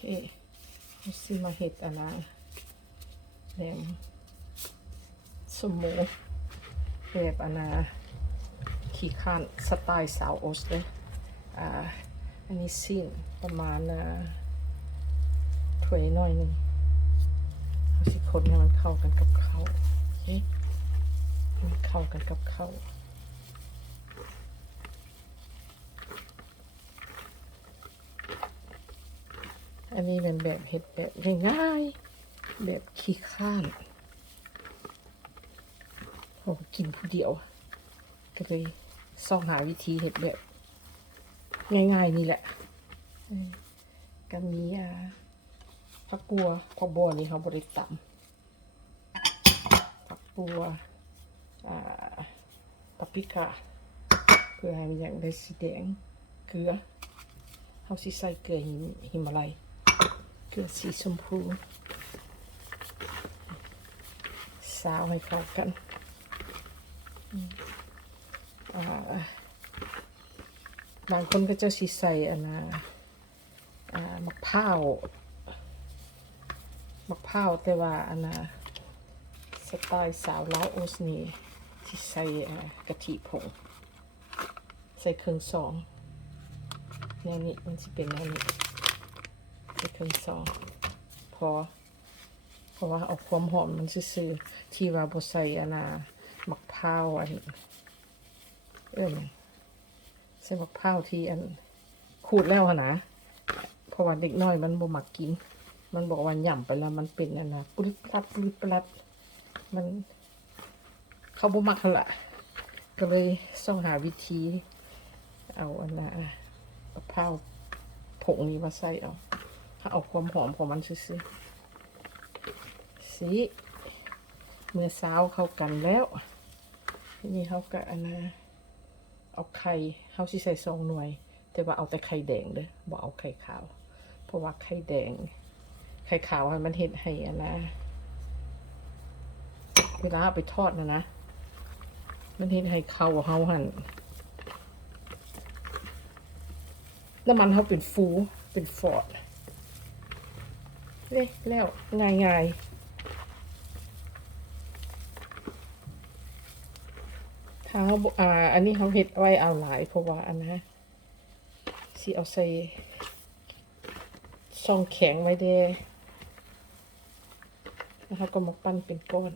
เอาสิมาเห็ดอันนะแหนมสมูแบบอันนะขี้ข้านสไตล์สาวโอสเลยอ่าอันนี้สิ้นประมาณอ่าถ้วยน้อยหนึงเอาสิคนให้มันเข้ากันกับเขาโอเคให้มันเข้ากันกับเขา อันนี้เป็นแบบเห็ดแบบง่ายๆแบบขี้ข้านโอ้กินผู้เดียว ก็เลยซ่องหาวิธีเห็ดแบบ ง่ายๆนี่แหละก็มีอ่าผักบัวผักบัวนี่เขาบริตำผักบัวอ่าปาปริกาเพื่อให้มันอย่างได้สีแดงเกลือเขาสิใส่เกลือหิมหิมาลัย ลือสีชมพู สาวให้เข้ากันบางคนก็จะสิใส่อันนะมะพร้าวมะพร้าวแต่ว่าอันนะสไตล์สาวล้าโอสนี่สิใส่กะทิผง ใส่เครื่องสองแนวนี้มันจะเป็นแนวนี้ ใส่เครื่องสองพอ เพราะว่าเอาความหอมมันซื่อๆที่ว่าบ่ใส่อนนะมะพร้าวอันเอิ่มใส่หมะพร้าวที่อันขูดแล้วอะนะเพราะว่าเด็กน้อยมันบ่มักกิน มันบอกว่าหย่ำไปแล้วมันเป็นอันนะปุริปรับปุริปรับมัน เขาบ่มักละก็เลยต้องหาวิธี เอาอันนะมะพร้าวผงนี้มาใส่เอา เอาความหอมของมันซื่อสิเมื่อเช้าเข้ากันแล้วทีนี้เขาก็อันนะเอาไข่เฮาสิใส่ซองหน่วย แต่ว่าเอาแต่ไข่แดงเด้อบ่เอาไข่ขาว เพราะว่าไข่แดง ไข่ขาวให้มันเฮ็ดให้อันนะเวลาเอาไปทอดนะนะ มันเฮ็ดให้เข้าเฮาหั่นน้ำมันเฮาเป็นฟูเป็นฟอด เด้แล้วง่ายๆถ้าเขาบ่อ่า อันนี้เขาเฮ็ดไว้เอาหลายเพราะว่าอันนะสิเอาใส่ซองแข็งไว้เด้แล้วเขาก็มาปั้นเป็นก้อน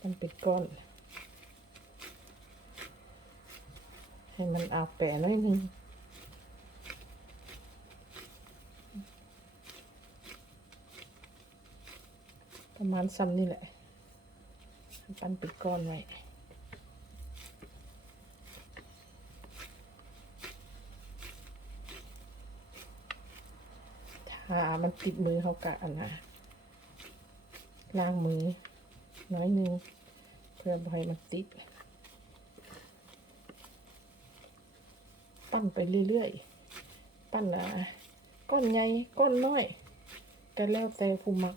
ปั้นเป็นก้อน ให้มันอาแปะหน้อยหนึง ประมาณซ้ำนี่แหละ ปั้นเป็นก้อนไว้ถ้ามันติดมือเขากะอันนะล้างมือ น้อยนึง เพื่อบ่ให้มันติด ปั้นไปเรื่อยๆ ปั้นนะก้อนใหญ่ก้อนน้อยก็แล้วแต่ผู้มัก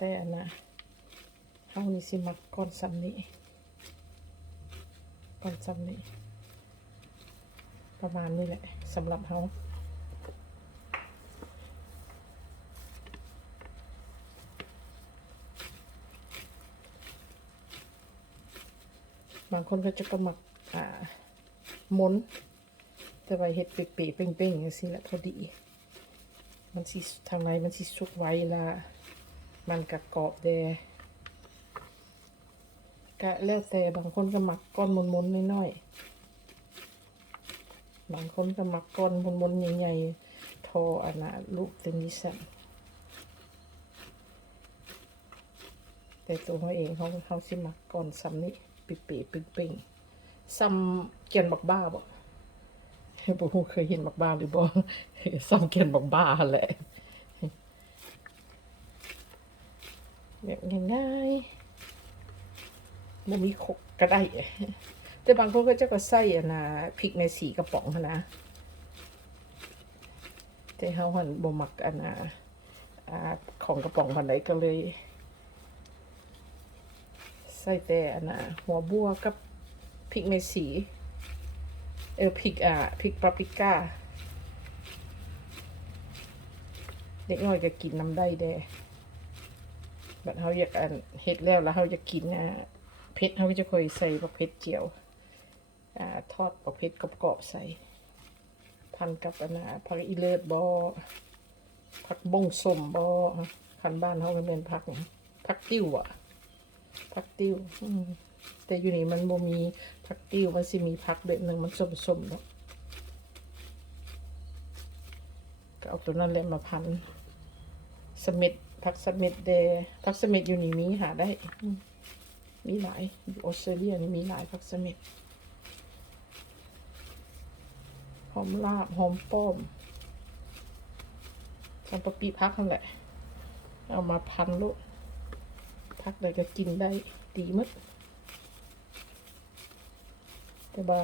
แต่อันนะเฮานี่สิมักก้อนซ้ำนี้ก้อนซ้ำนี้ประมาณนี้แหละสำหรับเฮาบางคนก็จะก็มักอ่ามนแต่ว่าเห็ดเปีๆเป้งๆอย่างนี้แหละพอดี มันสิทางในมันสิสุกไว้ละ มันกะกรอบแดก็แล้วแต่บางคนก็หมักก้อนมนๆน้อยๆบางคนก็หมักก้อนมนๆใหญ่ๆทออันนะลูกเป็นนิสันแต่ตัวเขาเองเขาเขาสิหมักก้อนซ้ำนี่ปิเป๋ๆปิ่งๆซ้ำเกียนบักบ้าบอกบ่ฮู้เคยเห็นบักบ้าหรือบ่ซ้ำเกียนบักบ้าแหละ แบบง่ายๆมันมีขกก็ได้แต่บางคนก็จะก็ใส่อะนะพริกในสีกระป๋องนะ แต่เฮาหันบ่มักอันนะอ่าของกระป๋องมันไดก็เลย ใส่แต่อันนะหัวบัวกับพริกในสีเออพริกอะพริกปาปริก้า เด็กน้อยก็กินน้ำได้เด้ บัดเขาอยากอันเฮ็ดแล้วแล้วเขาจะกินอะเผ็ดเขาก็จะค่อยใส่บักเผ็ดเจียวอ่าทอดบักเผ็ดกรอบๆใส่ พันกับอันน่ะผักอีเลิศบ่ผักบงสมบ่คันบ้านเขาก็เป็นผักผักติ้วอะผักติ้วอืมแต่อยู่นี่มันบ่มีผักติ้วมันสิมีผักแบบหนึงมันสมๆเนาะก็เอาตัวนั้นแหละมาพันสม็ด ผักสม็ดเดผักสม็ดอยู่นี่มีหาได้ มีหลายอยู่ออสเตรเลียนี่มีหลายผักสม็ดหอมลาบหอมป้อมทำปะปีพักนั่นแหละ เอามาพันลูกพักใดก็กินได้ดีหมดแต่ว่า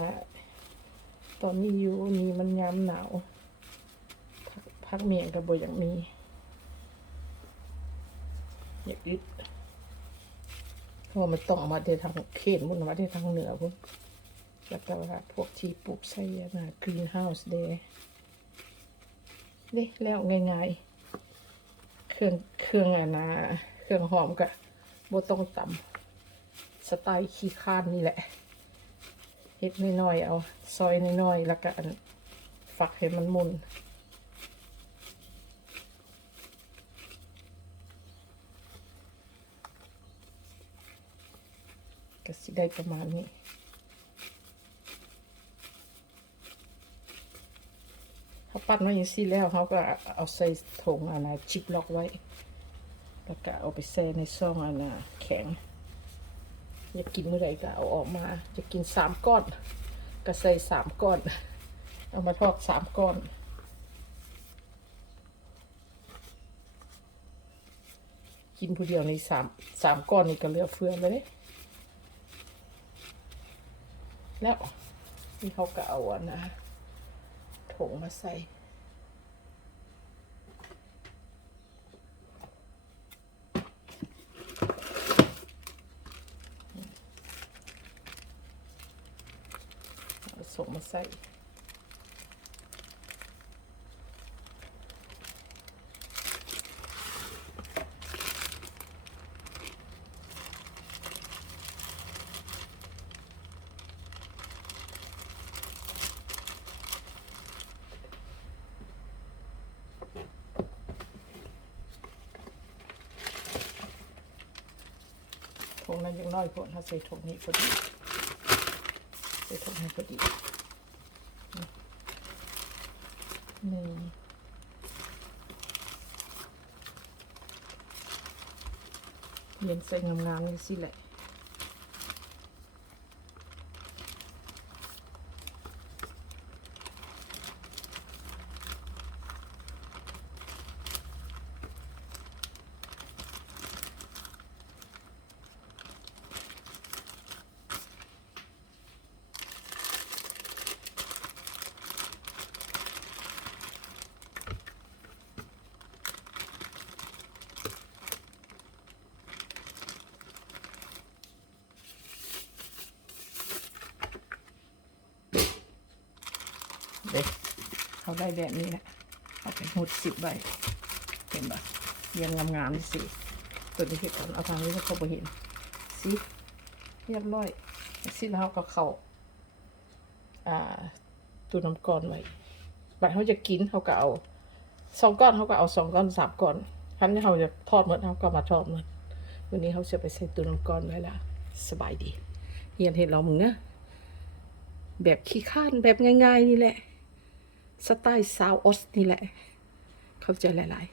ตอนนี้อยู่นี่มันยามหนาวพักเมียงกับบอย่างมี อย่าอึดเพราะมันต้องเอามาที่ทางเขตมุ่นมาที่ทางเหนือพุ่นแล้วก็ว่าพวกที่ปลูกใส่นะกรีนเฮาส์เดนี่แล้วง่ายๆ เครื่องเครื่องอะนะเครื่องหอมกะโบต้องตำสไตล์ขี้ค้านนี่แหละเฮ็ดน้อยๆเอา ซอยน้อยๆแล้วก็ฝักให้มันมุน ได้ประมาณนี้เขาปั้นไว้อย่างซี่แล้วเขาก็เอาใส่ถุงอันนะจิบล็อกไว้ แล้วก็เอาไปแช่ในซองอันนะแข็ง อยากกินเมื่อไรก็เอาออกมาจะกินสามก้อน ก็ใส่สามก้อน เอามาทอดสามก้อนกินผู้เดียวในสามสามก้อนนี่ก็เหลือเฟือเลย แล้วนี่เขาก็เอาอันนะถุงมาใส่ส่งมาใส่ ถุงนั้นยังน้อยพอนะใส่ถงนี้พอดีใส่ถงนี้พอดีหนึ่งเย็นใส่งามๆนี่สิแหละ เด็กเขาได้แบบนี้แหละเอาไปหุดสิบใบเห็นปะเรียงงามๆนี่สิตัวนี้เห็นก่อนเอาทางนี้ให้เขาไปเห็นสิเรียบร้อยสิแล้วเขาก็เขาอ่าตัวน้ำก้อนไว้บัดเขาจะกินเขาก็เอาสองก้อนเขาก็เอาสองก้อนสามก้อนครั้งนที่เขาจะทอดหมดเขาก็มาทอดหมดวันนี้เขาจะไปใส่ตัวน้ำก้อนไว้ละสบายดีเฮียนเห็นเรามึงนะแบบขี้ข้านแบบง่าย ๆ นี่แหละ สไตล์สาวออสนี่แหละ เข้าใจหลาย